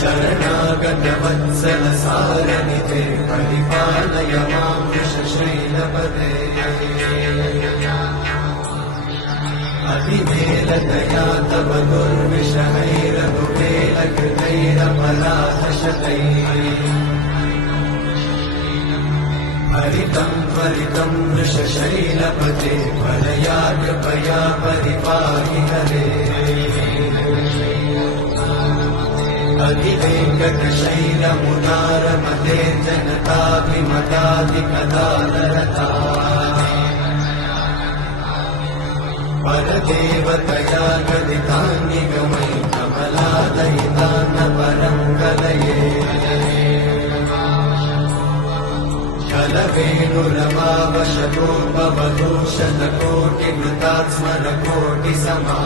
शरणागतवत्सल सारनिधे परिपालय मां वृषशैलपदे अतिवेलदया तव दुर्विषहैरघुवेलकृतैरपराधशतैः हरितं त्वरितं वृषशैलपते त्वरया कृपया परिपाहि हरे अधिवेङ्कटशैलमुदारमते जनताभिमताधिकदानरता परदेवतया गदितान्निगमै कमलादयिता न परं कलये कलवेणुरवावशतोपवधूषतकोटिमृतात् स्मरकोटिसमा